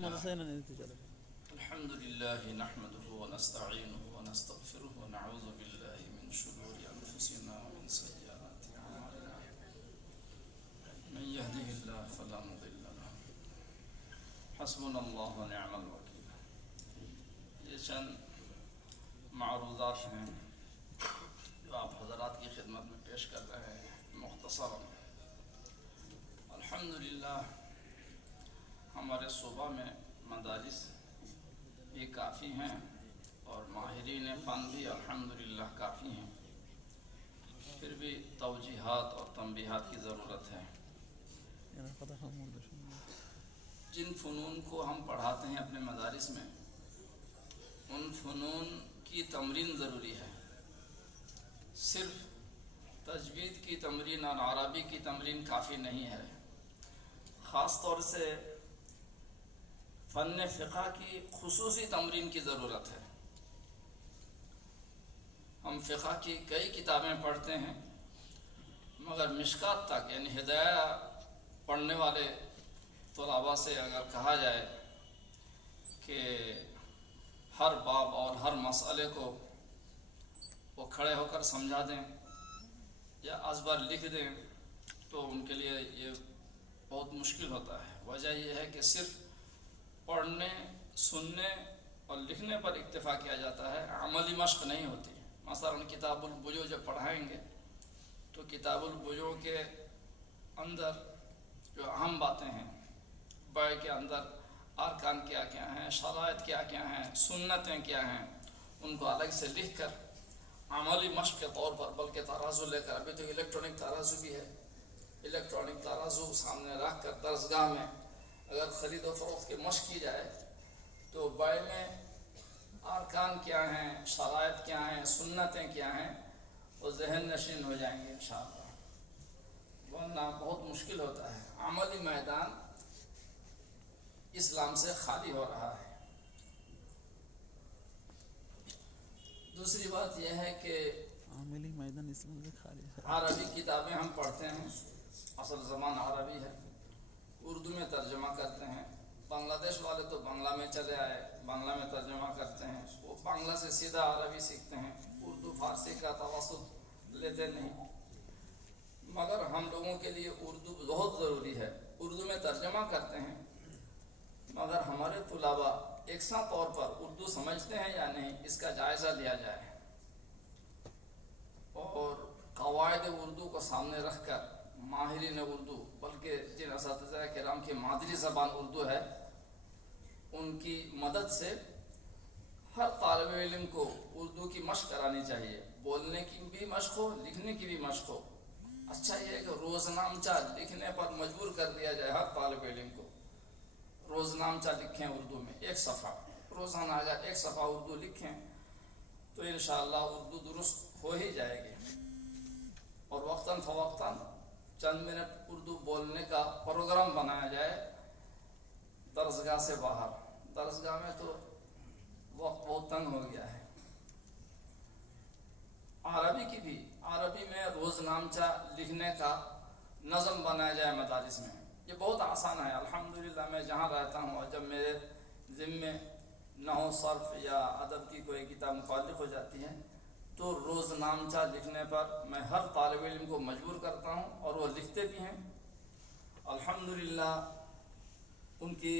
الحمد لله نحمده ونستعينه ونستغفره ونعوذ بالله من شرور أنفسنا ومن سيئات أعمالنا من يهده الله فلا مضل له حسبنا الله ونعم الوكيل. یہ چند معروضات ہیں جو آپ حضرات کی خدمت میں پیش کر رہے ہیں مختصراً. الحمدللہ ہمارے صوبہ میں مدارس بھی کافی ہیں اور ماہرین فن بھی الحمدللہ کافی ہیں، پھر بھی توجیحات اور تنبیہات کی ضرورت ہے. جن فنون کو ہم پڑھاتے ہیں اپنے مدارس میں، ان فنون کی تمرین ضروری ہے. صرف تجوید کی تمرین اور عربی کی تمرین کافی نہیں ہے. خاص طور سے فن فقہ کی خصوصی تمرین کی ضرورت ہے. ہم فقہ کی کئی کتابیں پڑھتے ہیں، مگر مشکات تک یعنی ہدایہ پڑھنے والے طلباء سے اگر کہا جائے کہ ہر باب اور ہر مسئلے کو وہ کھڑے ہو کر سمجھا دیں یا ازبر لکھ دیں تو ان کے لیے یہ بہت مشکل ہوتا ہے. وجہ یہ ہے کہ صرف پڑھنے، سننے اور لکھنے پر اکتفا کیا جاتا ہے، عملی مشق نہیں ہوتی. مثلا کتاب البیوع جب پڑھائیں گے تو کتاب البیوع کے اندر جو اہم باتیں ہیں، بیع کے اندر ارکان کیا کیا ہیں، شرائط کیا کیا ہیں، سنتیں کیا ہیں، ان کو الگ سے لکھ کر عملی مشق کے طور پر، بلکہ ترازو لے کر، ابھی تو الیکٹرانک ترازو بھی ہے، الیکٹرانک ترازو سامنے رکھ کر درسگاہ میں اگر خرید و فروخت کی مشق کی جائے تو بیع میں ارکان کیا ہیں، شرائط کیا ہیں، سنتیں کیا ہیں، وہ ذہن نشین ہو جائیں گے انشاءاللہ. ورنہ بہت مشکل ہوتا ہے. عملی میدان اسلام سے خالی ہو رہا ہے. دوسری بات یہ ہے کہ عملی میدان اسلام سے خالی ہے. عربی کتابیں ہم پڑھتے ہیں، اصل زبان عربی ہے، اردو میں ترجمہ کرتے ہیں. بنگلہ دیش والے تو بنگلہ میں چلے آئے، بنگلہ میں ترجمہ کرتے ہیں، وہ بنگلہ سے سیدھا عربی سیکھتے ہیں، اردو فارسی کا توسط لیتے نہیں. مگر ہم لوگوں کے لیے اردو بہت ضروری ہے. اردو میں ترجمہ کرتے ہیں، مگر ہمارے طلباء یکساں طور پر اردو سمجھتے ہیں یا نہیں، اس کا جائزہ لیا جائے اور قواعد اردو کو سامنے رکھ کر ماہرین اردو، بلکہ جن اساتذہ کرام کی مادری زبان اردو ہے، ان کی مدد سے ہر طالب علم کو اردو کی مشق کرانی چاہیے. بولنے کی بھی مشق ہو، لکھنے کی بھی مشق ہو. اچھا یہ ہے کہ روزنامچہ لکھنے پر مجبور کر دیا جائے ہر طالب علم کو. روزنامچہ لکھیں اردو میں، 1 صفحہ روزانہ اگر 1 صفحہ اردو لکھیں تو انشاءاللہ اردو درست ہو ہی جائے گی. اور وقتاً فوقتاً چند منٹ اردو بولنے کا پروگرام بنایا جائے درسگاہ سے باہر. درسگاہ میں تو وقت بہت تنگ ہو گیا ہے. عربی کی بھی، عربی میں روزنامچہ لکھنے کا نظم بنایا جائے مدارس میں. یہ بہت آسان ہے. الحمدللہ میں جہاں رہتا ہوں اور جب میرے ذمے نحو، صرف یا ادب کی کوئی کتاب متعلق ہو جاتی ہے تو روزنامچہ لکھنے پر میں ہر طالب علم کو مجبور کرتا ہوں اور وہ لکھتے بھی ہیں. الحمدللہ ان کی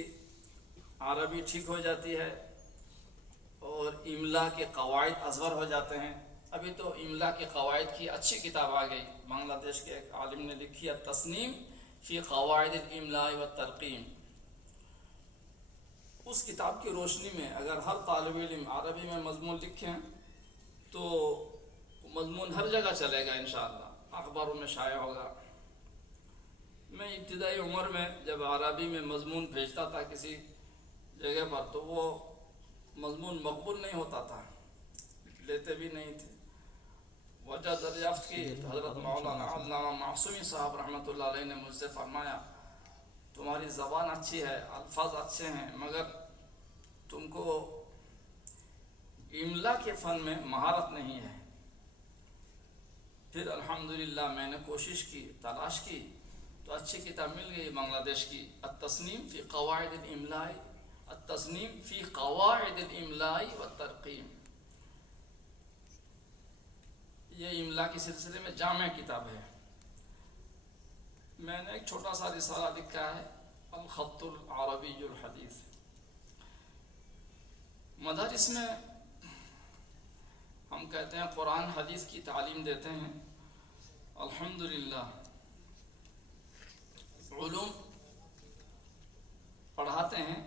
عربی ٹھیک ہو جاتی ہے اور املا کے قواعد ازبر ہو جاتے ہیں. ابھی تو املا کے قواعد کی اچھی کتاب آ گئی، بنگلہ دیش کے ایک عالم نے لکھی ہے، تصنیم فی قواعد الاملاء والترقیم. اس کتاب کی روشنی میں اگر ہر طالب علم عربی میں مضمون لکھیں تو مضمون ہر جگہ چلے گا انشاءاللہ، اخباروں میں شائع ہوگا. میں ابتدائی عمر میں جب عربی میں مضمون بھیجتا تھا کسی جگہ پر تو وہ مضمون مقبول نہیں ہوتا تھا، لیتے بھی نہیں تھے. وجہ دریافت کی تو حضرت مولانا علامہ معصومی صاحب رحمۃ اللہ علیہ نے مجھ سے فرمایا، تمہاری زبان اچھی ہے، الفاظ اچھے ہیں، مگر تم کو املا کے فن میں مہارت نہیں ہے. پھر الحمدللہ میں نے کوشش کی، تلاش کی تو اچھی کتاب مل گئی بنگلہ دیش کی، التصنیم فی قواعد الاملاء التصنیف فی قواعد الاملاء والترقیم، یہ املا کے سلسلے میں جامع کتاب ہے۔ میں نے ایک چھوٹا سا رسالہ لکھا ہے، الخط العربی الحدیث۔ مدارس میں ہم کہتے ہیں قرآن حدیث کی تعلیم دیتے ہیں، الحمدللہ علوم پڑھاتے ہیں،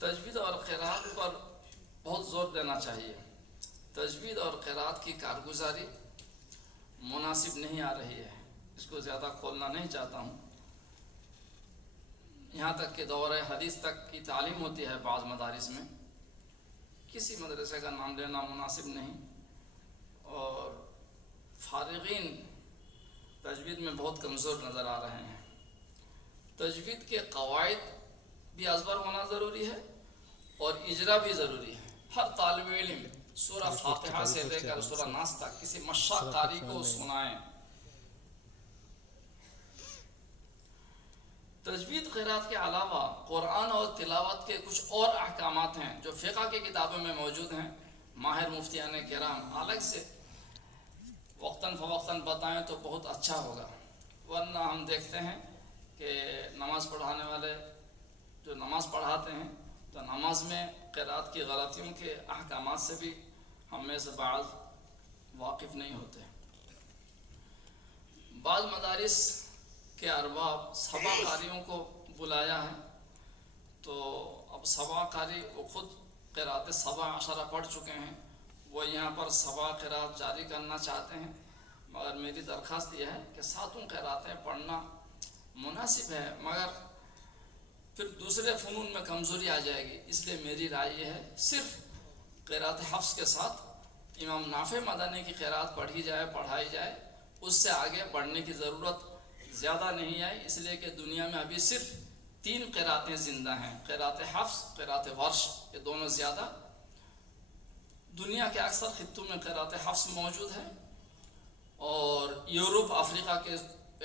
تجوید اور قرات پر بہت زور دینا چاہیے۔ تجوید اور قرات کی کارگزاری مناسب نہیں آ رہی ہے، اس کو زیادہ کھولنا نہیں چاہتا ہوں۔ یہاں تک کہ دور حدیث تک کی تعلیم ہوتی ہے بعض مدارس میں، کسی مدرسے کا نام لینا مناسب نہیں، اور فارغین تجوید میں بہت کمزور نظر آ رہے ہیں۔ تجوید کے قواعد بھی ازبر ہونا ضروری ہے اور اجرا بھی ضروری ہے۔ ہر طالب علم سورہ فاتحہ سے لے کر سورہ ناس تک کسی مشاق قاری کو سنائیں۔ تجوید قرات کے علاوہ قرآن اور تلاوت کے کچھ اور احکامات ہیں جو فقہ کی کتابوں میں موجود ہیں، ماہر مفتیان کرام الگ سے وقتاً فوقتاً بتائیں تو بہت اچھا ہوگا، ورنہ ہم دیکھتے ہیں کہ نماز پڑھانے والے جو نماز پڑھاتے ہیں تو نماز میں قرات کی غلطیوں کے احکامات سے بھی ہم میں سے بعض واقف نہیں ہوتے۔ بعض مدارس کے ارباب سبا قاریوں کو بلایا ہے، تو اب سبا قاری وہ خود قرات سبا عشرہ پڑھ چکے ہیں، وہ یہاں پر سبا قرات جاری کرنا چاہتے ہیں، مگر میری درخواست یہ ہے کہ ساتوں قراتیں پڑھنا مناسب ہے، مگر پھر دوسرے فنون میں کمزوری آ جائے گی۔ اس لیے میری رائے یہ ہے صرف قرات حفظ کے ساتھ امام نافع مدنی کی قرات پڑھی جائے، پڑھائی جائے، اس سے آگے بڑھنے کی ضرورت زیادہ نہیں ہے، اس لیے کہ دنیا میں ابھی صرف 3 قراتیں زندہ ہیں، قرات حفظ، قرات ورش، یہ دونوں زیادہ۔ دنیا کے اکثر خطوں میں قرات حفظ موجود ہے، اور یورپ افریقہ کے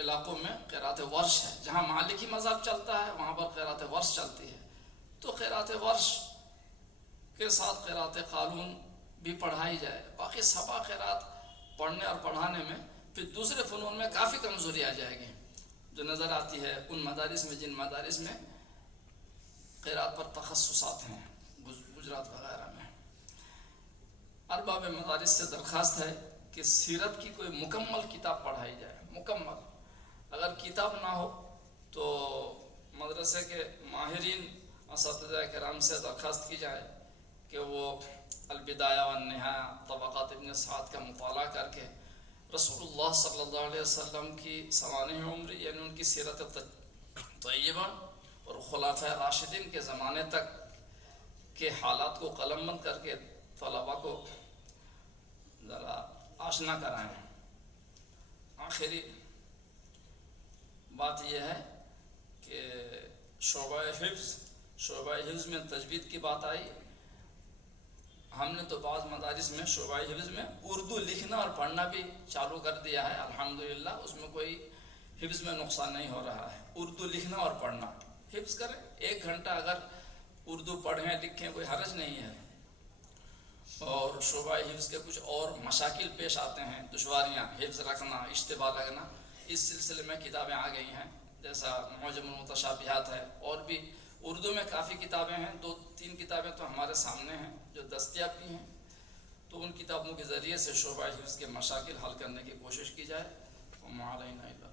علاقوں میں قرات ورش ہے، جہاں مالکی مذہب چلتا ہے وہاں پر قرات ورش چلتی ہے۔ تو قرات ورش کے ساتھ قرات قالون بھی پڑھائی جائے، باقی سبا قرات پڑھنے اور پڑھانے میں پھر دوسرے فنون میں کافی کمزوری آ جائے گی، جو نظر آتی ہے ان مدارس میں جن مدارس میں قرات پر تخصصات ہیں، گجرات وغیرہ میں۔ ارباب مدارس سے درخواست ہے کہ سیرت کی کوئی مکمل کتاب پڑھائی جائے، مکمل۔ اگر کتاب نہ ہو تو مدرسے کے ماہرین اساتذہ کرام سے درخواست کی جائے کہ وہ البدایہ والنہایہ، طبقات ابن سعد کا مطالعہ کر کے رسول اللہ صلی اللہ علیہ وسلم کی سوانح عمر، یعنی ان کی سیرت طیبہ اور خلفائے راشدین کے زمانے تک کے حالات کو قلم بند کر کے طلبہ کو ذرا آشنا کرائیں۔ آخری بات یہ ہے کہ شعبہ حفظ میں تجوید کی بات آئی، ہم نے تو بعض مدارس میں شعبہ حفظ میں اردو لکھنا اور پڑھنا بھی چالو کر دیا ہے، الحمدللہ اس میں کوئی حفظ میں نقصان نہیں ہو رہا ہے۔ اردو لکھنا اور پڑھنا حفظ کریں، 1 گھنٹہ اگر اردو پڑھیں لکھیں کوئی حرج نہیں ہے۔ اور شعبہ حفظ کے کچھ اور مشاکل پیش آتے ہیں، دشواریاں، حفظ رکھنا، اشتباہ لگنا، اس سلسلے میں کتابیں آ گئی ہیں، جیسا معجم المتشابہات ہے، اور بھی اردو میں کافی کتابیں ہیں، 2-3 کتابیں تو ہمارے سامنے ہیں جو دستیاب بھی ہیں، تو ان کتابوں کے ذریعے سے شعبہ حفظ کے مشاکل حل کرنے کی کوشش کی جائے۔ وما علینا الا